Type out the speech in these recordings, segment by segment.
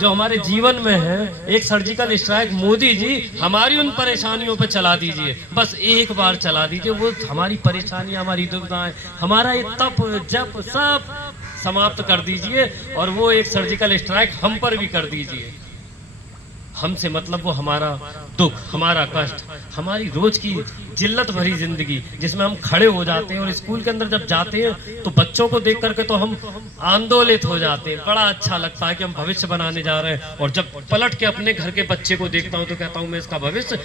जो हमारे जीवन में है, एक सर्जिकल स्ट्राइक मोदी जी हमारी उन परेशानियों पे चला दीजिए, बस एक बार चला दीजिए। वो हमारी परेशानियां, हमारी दुविधाएं, हमारा ये तप जप सब समाप्त कर दीजिए और वो एक सर्जिकल स्ट्राइक हम पर भी कर दीजिए। हमसे मतलब वो हमारा दुख, हमारा कष्ट, हमारी रोज की जिल्लत भरी जिंदगी जिसमें हम खड़े हो जाते हैं और स्कूल के अंदर जब जाते हैं तो बच्चों को देख करके तो हम आंदोलित हो जाते हैं। बड़ा अच्छा लगता है कि हम भविष्य बनाने जा रहे हैं, और जब पलट के अपने घर के बच्चे को देखता हूँ तो कहता हूँ मैं इसका भविष्य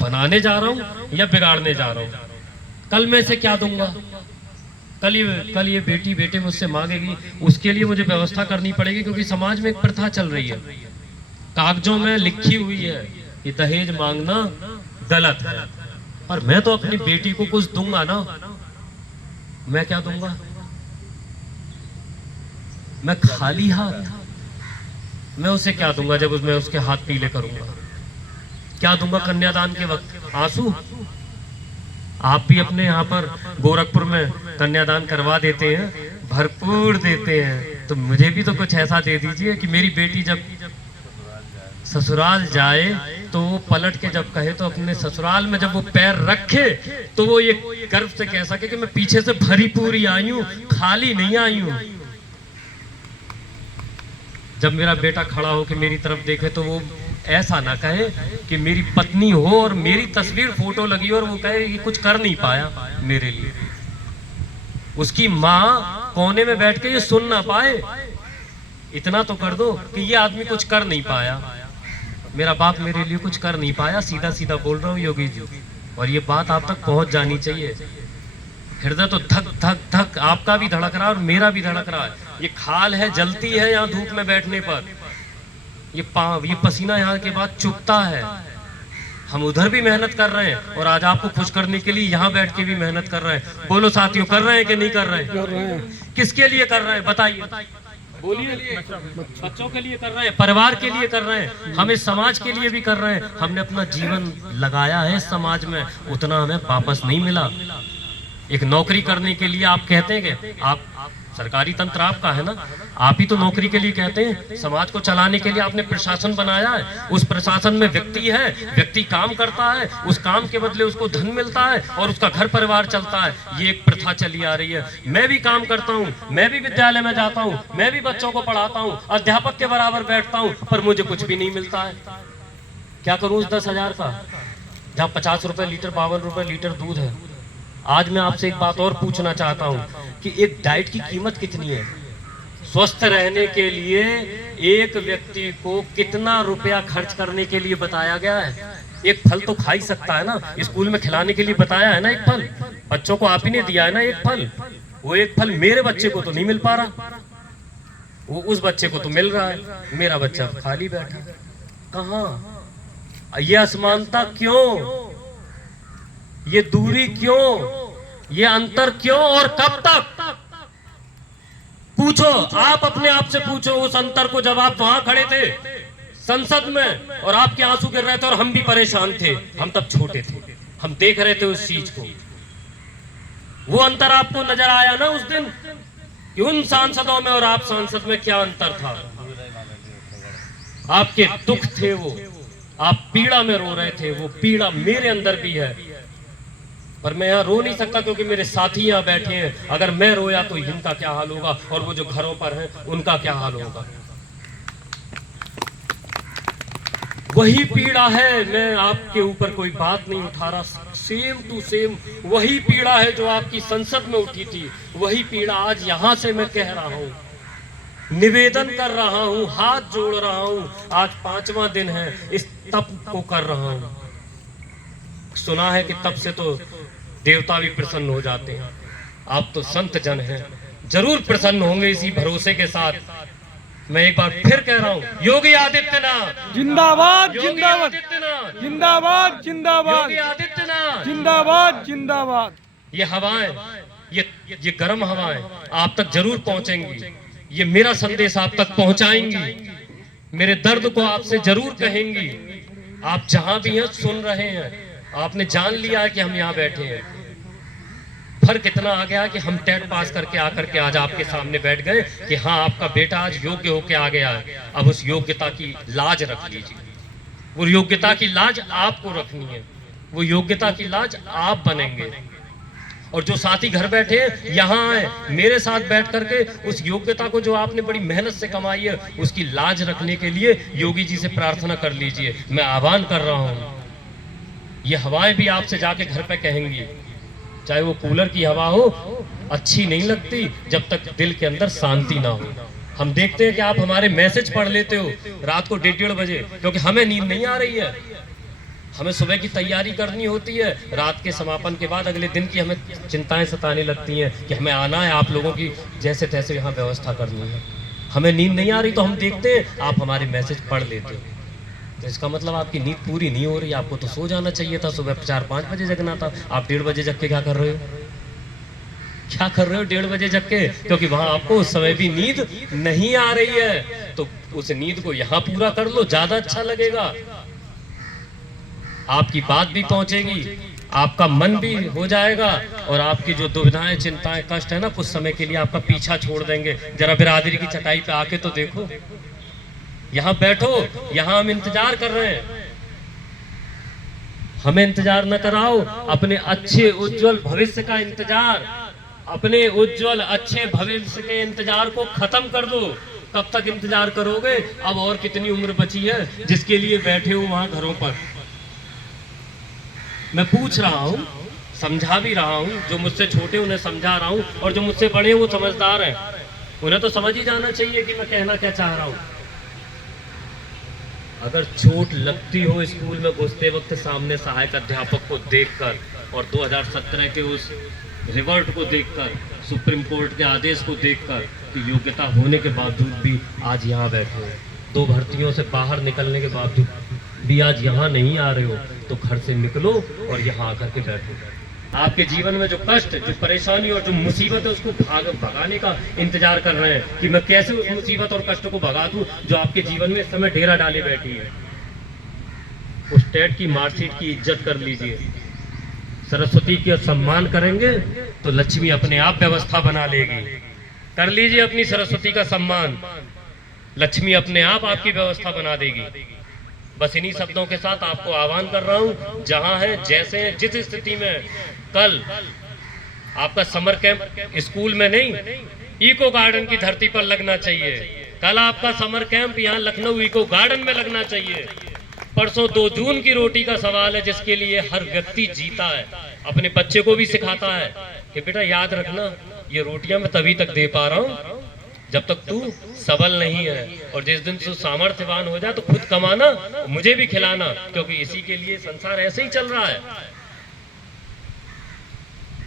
बनाने जा रहा हूँ या बिगाड़ने जा रहा हूँ। कल मैं इसे क्या दूंगा? कल ये बेटी बेटे मुझसे मांगेगी, उसके लिए मुझे व्यवस्था करनी पड़ेगी, क्योंकि समाज में एक प्रथा चल रही है, कागजों में लिखी हुई है कि दहेज मांगना गलत है। और मैं तो अपनी बेटी को कुछ दूंगा ना, मैं क्या दूंगा? मैं खाली हाथ, मैं उसे क्या दूंगा जब मैं उसके हाथ पीले करूंगा? क्या दूंगा कन्यादान के वक्त? आंसू? आप भी अपने यहाँ पर गोरखपुर में कन्यादान करवा देते हैं, भरपूर देते हैं, तो मुझे भी तो कुछ ऐसा दे दीजिए कि मेरी बेटी जब ससुराल जाए तो वो पलट के जब कहे तो अपने ससुराल में जब वो पैर रखे तो वो ये गर्व से कह सके कि मैं पीछे से भरी पूरी आई हूं, खाली नहीं आई हूं। जब मेरा बेटा खड़ा हो के मेरी तरफ देखे तो वो ऐसा ना कहे कि मेरी पत्नी हो और मेरी तस्वीर फोटो लगी और वो कहे कि कुछ कर नहीं पाया मेरे लिए। उसकी माँ कोने में बैठ के ये सुन ना पाए, इतना तो कर दो कि ये आदमी कुछ कर नहीं पाया, मेरा बाप मेरे लिए कुछ कर नहीं पाया। सीधा सीधा बोल रहा हूँ योगी जी, और ये बात आप तक पहुंच जानी चाहिए। हृदय तो धक धक धक आपका भी धड़क रहा है और मेरा भी धड़क रहा है। ये खाल है, जलती है यहाँ धूप में बैठने पर, ये पसीना यहाँ के बाद चुभता है। हम उधर भी मेहनत कर रहे हैं और आज आपको खुश करने के लिए यहाँ बैठ के भी मेहनत कर रहे हैं। बोलो साथियों, कर रहे हैं कि नहीं कर रहे हैं? कर रहे हैं। किसके लिए कर रहे हैं बताइए? बोलिए। बच्चों के लिए कर रहे हैं, परिवार के लिए कर रहे हैं, हम इस समाज के लिए भी कर रहे हैं। हमने अपना जीवन लगाया है इस समाज में, उतना हमें वापस नहीं मिला। एक नौकरी करने के लिए आप कहते हैं कि आप सरकारी तंत्र आपका है ना, आप ही तो नौकरी के लिए कहते हैं। समाज को चलाने के लिए आपने प्रशासन बनाया है, उस प्रशासन में व्यक्ति है, व्यक्ति काम करता है, उस काम के बदले उसको धन मिलता है और उसका घर परिवार चलता है। ये एक प्रथा चली आ रही है। मैं भी काम करता हूँ, मैं भी विद्यालय में जाता हूँ, मैं भी बच्चों को पढ़ाता हूँ, अध्यापक के बराबर बैठता हूँ, पर मुझे कुछ भी नहीं मिलता है। क्या करूँ उस 10,000 का, जहाँ 50 रुपए लीटर, 52 रुपए लीटर दूध है। आज मैं आपसे एक बात और पूछना चाहता हूँ कि एक डाइट की कीमत कितनी है? स्वस्थ रहने के लिए एक व्यक्ति को कितना रुपया खर्च करने के लिए बताया गया है? एक फल तो खा ही सकता है ना, स्कूल में खिलाने के लिए बताया है ना एक फल, बच्चों को आप ही ने दिया है ना एक फल। वो एक फल मेरे बच्चे को तो नहीं मिल पा रहा, वो उस बच्चे को तो मिल रहा है, मेरा बच्चा खाली बैठा। कहाँ? ये असमानता क्यों? ये दूरी क्यों? ये अंतर क्यों और कब तक? पूछो, आप अपने आप से पूछो उस अंतर को, जब आप वहां खड़े थे संसद में और आपके आंसू गिर रहे थे और हम भी परेशान थे, हम तब छोटे थे, हम देख रहे थे उस चीज को। वो अंतर आपको नजर आया ना उस दिन कि उन सांसदों में और आप सांसद में क्या अंतर था? आपके दुख थे वो, आप पीड़ा में रो रहे थे, वो पीड़ा मेरे अंदर भी है, पर मैं यहाँ रो नहीं सकता क्योंकि मेरे साथी यहाँ बैठे हैं। अगर मैं रोया तो इनका क्या हाल होगा, और वो जो घरों पर हैं उनका क्या हाल होगा? वही पीड़ा है, मैं आपके ऊपर कोई बात नहीं उठा रहा, सेम टू सेम वही पीड़ा है जो आपकी संसद में उठी थी, वही पीड़ा आज यहाँ से मैं कह रहा हूँ, निवेदन कर रहा हूँ, हाथ जोड़ रहा हूँ। आज 5वां दिन है, इस तप को कर रहा हूँ। सुना है कि तप से तो देवता भी प्रसन्न हो जाते हैं। आप तो संत जन हैं, जरूर प्रसन्न होंगे। इसी भरोसे के साथ मैं एक बार फिर कह रहा हूँ, योगी आदित्यनाथ जिंदाबाद, जिंदाबाद, जिंदाबाद, जिंदाबाद, योगी आदित्यनाथ जिंदाबाद, जिंदाबाद। ये हवाएं, ये गर्म हवाएं आप तक जरूर पहुंचेंगी। ये मेरा संदेश आप तक पहुंचाएंगी, मेरे दर्द को आपसे जरूर कहेंगी। आप जहां भी हैं सुन रहे हैं, आपने जान लिया है कि हम यहाँ बैठे हैं। फर्क इतना आ गया कि हम टेट पास करके आकर के आज आपके सामने बैठ गए कि हाँ आपका बेटा आज योग्य होके आ गया है। अब उस योग्यता की लाज रख लीजिए। वो योग्यता की लाज आपको रखनी है, वो योग्यता की लाज आप बनेंगे। और जो साथी घर बैठे यहाँ आए मेरे साथ बैठ करके उस योग्यता को जो आपने बड़ी मेहनत से कमाई है उसकी लाज रखने के लिए योगी जी से प्रार्थना कर लीजिए। मैं आह्वान कर रहा हूँ, ये हवाएं भी आपसे जाके घर पे कहेंगी, चाहे वो कूलर की हवा हो, अच्छी नहीं लगती जब तक दिल के अंदर शांति ना हो। हम देखते हैं कि आप हमारे मैसेज पढ़ लेते हो रात को 1:30 बजे, क्योंकि हमें नींद नहीं आ रही है। हमें सुबह की तैयारी करनी होती है, रात के समापन के बाद अगले दिन की हमें चिंताएं सताने लगती हैं कि हमें आना है, आप लोगों की जैसे तैसे यहाँ व्यवस्था करनी है। हमें नींद नहीं आ रही तो हम देखते हैं आप हमारे मैसेज पढ़ लेते हो, तो इसका मतलब आपकी नींद पूरी नहीं हो रही। आपको तो सो जाना चाहिए था, सुबह 4-5 बजे जगना था। आप 1:30 बजे जग के क्या कर रहे हो? क्या कर रहे हो 1:30 बजे जग के? क्योंकि वहां आपको उस समय भी नींद नहीं आ रही है, तो उस नींद को यहाँ पूरा कर लो, ज्यादा अच्छा लगेगा। आपकी बात भी पहुंचेगी, आपका मन भी हो जाएगा, और आपकी जो दुविधाएं, चिंताएं, कष्ट है ना, कुछ समय के लिए आपका पीछा छोड़ देंगे। जरा बिरादरी की चटाई पे आके तो देखो, यहाँ बैठो, यहाँ हम इंतजार कर रहे हैं। हमें इंतजार न कराओ, अपने अच्छे उज्जवल भविष्य का इंतजार, अपने उज्जवल अच्छे भविष्य के इंतजार को खत्म कर दो। कब तक इंतजार करोगे? अब और कितनी उम्र बची है जिसके लिए बैठे हो वहां घरों पर? मैं पूछ रहा हूँ, समझा भी रहा हूँ, जो मुझसे छोटे उन्हें समझा रहा हूँ, और जो मुझसे बड़े वो समझदार हैं, उन्हें तो समझ ही जाना चाहिए कि मैं कहना क्या चाह रहा हूँ। अगर चोट लगती हो स्कूल में घुसते वक्त सामने सहायक अध्यापक को देखकर, और 2017 के उस रिवर्ट को देखकर, सुप्रीम कोर्ट के आदेश को देखकर, तो योग्यता होने के बावजूद भी आज यहाँ बैठे हो, 2 भर्तियों से बाहर निकलने के बावजूद भी आज यहाँ नहीं आ रहे हो, तो घर से निकलो और यहाँ आकर के बैठो। आपके जीवन में जो कष्ट, जो परेशानी और जो मुसीबत है उसको भगाने का इंतजार कर रहे हैं कि मैं कैसे उस मुसीबत और कष्ट को भगा दूं जो आपके जीवन में इस समय डेरा डाले बैठी है। उस टेट की मार्कशीट की इज्जत कर लीजिए। सरस्वती का सम्मान करेंगे तो लक्ष्मी अपने आप व्यवस्था बना लेगी। कर लीजिए अपनी सरस्वती का सम्मान, लक्ष्मी अपने आप आपकी व्यवस्था बना देगी। बस इन्हीं शब्दों के साथ आपको आह्वान कर रहा हूं, जहां है, जैसे है, जिस स्थिति में, कल आपका समर कैंप स्कूल में नहीं, इको गार्डन की धरती पर लगना चाहिए। कल आपका समर कैंप यहाँ लखनऊ इको गार्डन में लगना चाहिए। परसों 2 जून की रोटी का सवाल है, जिसके लिए हर व्यक्ति जीता है, अपने बच्चे को भी सिखाता है कि बेटा याद रखना, ये रोटियां मैं तभी तक दे पा रहा हूँ जब तक तू सबल नहीं है, और जिस दिन तू सामर्थ्यवान हो जाए तो खुद कमाना, मुझे भी खिलाना, क्योंकि इसी के लिए संसार ऐसे ही चल रहा है।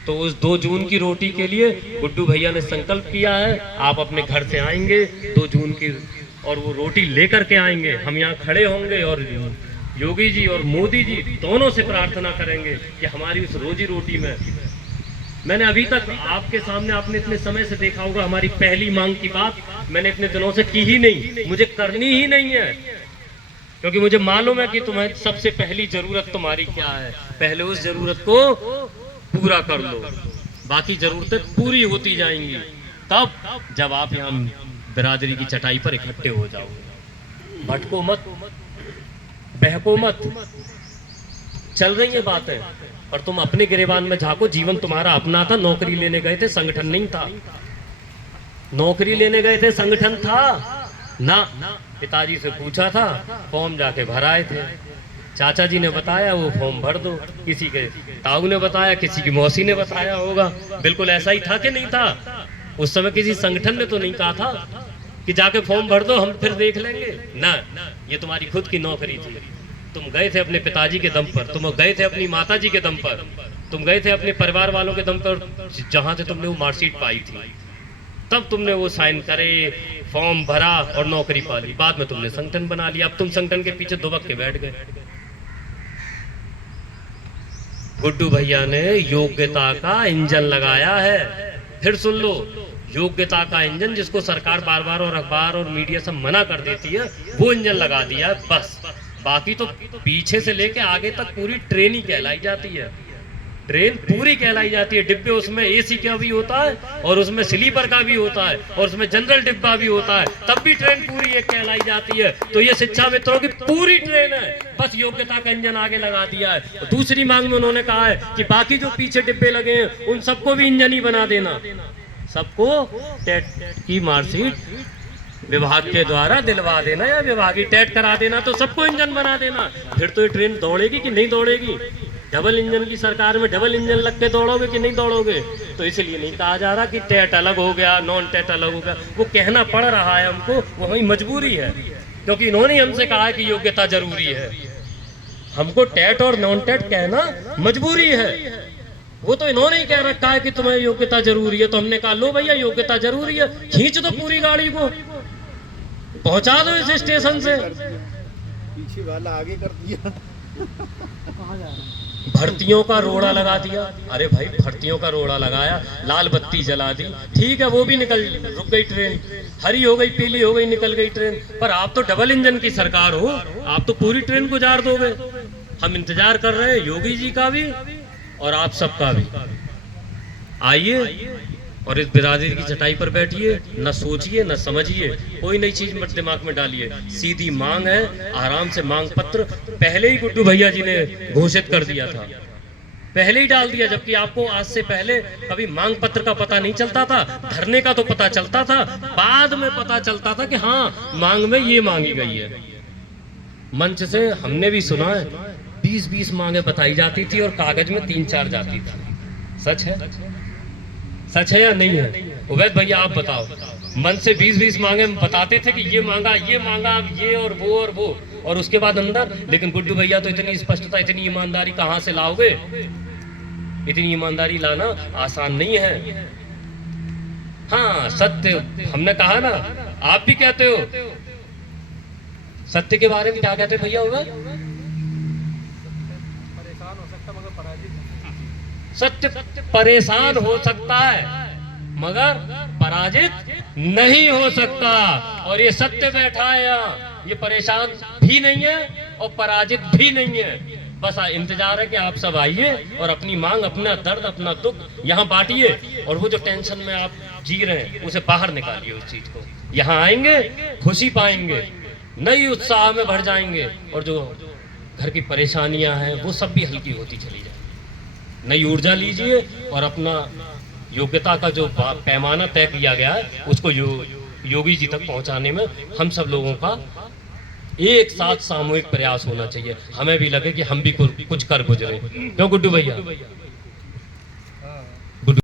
तो उस 2 जून की रोटी के लिए गुड्डू भैया ने संकल्प किया है, आप अपने घर से आएंगे 2 जून की, और वो रोटी लेकर के आएंगे। हम यहाँ खड़े होंगे और योगी जी और मोदी जी दोनों से प्रार्थना करेंगे कि हमारी उस रोजी रोटी में, मैंने अभी तक आपके सामने, आपने इतने समय से देखा होगा, हमारी पहली मांग की बात मैंने इतने दिनों से की ही नहीं, मुझे करनी ही नहीं है, क्योंकि मुझे मालूम है कि तुम्हें सबसे पहली जरूरत तुम्हारी क्या है। पहले उस जरूरत को पूरा कर लो, बाकी जरूरतें पूरी होती जाएंगी, तब जब आप यहाँ बिरादरी की चटाई पर इकट्ठे हो जाओ। भटको मत, बहको मत, चल रही है बातें, और तुम अपने गिरेबान में झांको। जीवन तुम्हारा अपना था, नौकरी लेने गए थे, संगठन नहीं था। नौकरी लेने गए थे, संगठन था ना। पिताजी से पूछा था, फॉर्म जाके भराए थे, चाचा जी ने बताया वो फॉर्म भर दो, किसी के ताऊ ने बताया, किसी की मौसी ने बताया होगा। बिल्कुल ऐसा ही था कि नहीं था? उस समय किसी संगठन ने तो नहीं कहा था कि जाके फॉर्म भर दो, हम फिर देख लेंगे ना। ये तुम्हारी खुद की नौकरी थी। तुम गए थे अपने पिताजी के दम पर, तुम गए थे अपनी माताजी के दम पर, तुम गए थे अपने परिवार वालों के दम पर, जहां से तुमने वो मार्कशीट पाई थी, तब तुमने वो साइन करे, फॉर्म भरा और नौकरी पा ली। बाद में तुमने संगठन बना लिया, अब तुम संगठन के पीछे दुबक के बैठ गए। गुड्डू भैया ने योग्यता का इंजन लगाया है। फिर सुन लो, योग्यता का इंजन, जिसको सरकार बार बार और अखबार और मीडिया सब मना कर देती है, वो इंजन लगा दिया बस। बाकी तो पीछे से लेके आगे तक पूरी ट्रेन ही कहलाई जाती है। ट्रेन पूरी कहलाई जाती है। डिब्बे उसमें एसी का भी होता है और उसमें स्लीपर का भी होता है और उसमें जनरल डिब्बा भी होता है, तब भी ट्रेन पूरी एक कहलाई जाती है। तो ये शिक्षा मित्रों की पूरी ट्रेन है, बस योग्यता का इंजन आगे लगा दिया है। दूसरी मांग में उन्होंने कहा है कि बाकी जो पीछे डिब्बे लगे हैं उन सबको भी इंजन ही बना देना, सबको टेट की मार्कशीट विभाग के द्वारा दिलवा देना या विभागीय टेट करा देना, तो सबको इंजन बना देना। फिर तो ये ट्रेन दौड़ेगी कि नहीं दौड़ेगी? डबल इंजन की सरकार में डबल इंजन लग के दौड़ोगे कि नहीं दौड़ोगे? तो इसलिए नहीं कहा जा रहा कि टेट अलग हो गया, नॉन टेट अलग हो गया, वो कहना पड़ रहा है हमको, वो हमारी मजबूरी है, क्योंकि इन्होंने हमसे कहा है कि योग्यता जरूरी है। हमको टेट और नॉन टेट कहना मजबूरी है, वो तो इन्होंने ही कह रखा है कि तुम्हें योग्यता जरूरी है। तो हमने कहा लो भैया योग्यता जरूरी है, खींच दो पूरी गाड़ी को, पहुंचा दो इस स्टेशन से। पीछे वाला आगे कर दिया। भर्तियों का रोड़ा लगा दिया। अरे भाई भर्तियों का रोड़ा लगाया, लाल बत्ती जला दी, ठीक है वो भी रुक गई ट्रेन, हरी हो गई, पीली हो गई, निकल गई ट्रेन। पर आप तो डबल इंजन की सरकार हो, आप तो पूरी ट्रेन गुजार दोगे। हम इंतजार कर रहे हैं योगी जी का भी और आप सबका भी। आइए और इस बिरादरी की चटाई पर बैठिए, न सोचिए न समझिए, कोई नई चीज मत दिमाग में डालिए, सीधी मांग है, आराम से मांग पत्र पहले ही गुड्डू भैया जी ने घोषित कर दिया था, पहले ही डाल दिया। जबकि आपको आज से पहले कभी मांग पत्र का पता नहीं चलता था, धरने का तो पता चलता था, बाद में पता चलता था कि हाँ मांग में ये मांगी गई है। मंच से हमने भी सुना है 20-20 मांगे बताई जाती थी और कागज में 3-4 जाती थी। सच है? सच है या नहीं है? उवैद भैया आप बताओ, मन से 20-20 मांगे बताते थे कि ये मांगा, ये और वो, और उसके बाद अंदर। लेकिन गुड्डू भैया तो इतनी स्पष्टता, इतनी ईमानदारी कहाँ से लाओगे? इतनी ईमानदारी लाना आसान नहीं है। हाँ सत्य, हमने कहा ना, आप भी कहते हो सत्य के बारे में, क्या कहते हैं भैया? होगा सत्य परेशान हो सकता है मगर पराजित नहीं हो सकता, और ये सत्य बैठा है यहाँ, ये परेशान भी नहीं है और पराजित भी नहीं है। बस इंतजार है कि आप सब आइए और अपनी मांग, अपना दर्द, अपना दुख यहाँ बांटिए, और वो जो टेंशन में आप जी रहे हैं उसे बाहर निकालिए। उस चीज को यहाँ आएंगे, खुशी पाएंगे, नई उत्साह में भर जाएंगे, और जो घर की परेशानियां हैं वो सब भी हल्की होती चली जाए। नई ऊर्जा लीजिए और अपना योग्यता का जो पैमाना तय किया गया है उसको योगी जी तक पहुंचाने में हम सब लोगों का एक साथ सामूहिक प्रयास होना चाहिए। हमें भी लगे कि हम भी कुछ कर गुजरे। क्यों गुड्डू भैया?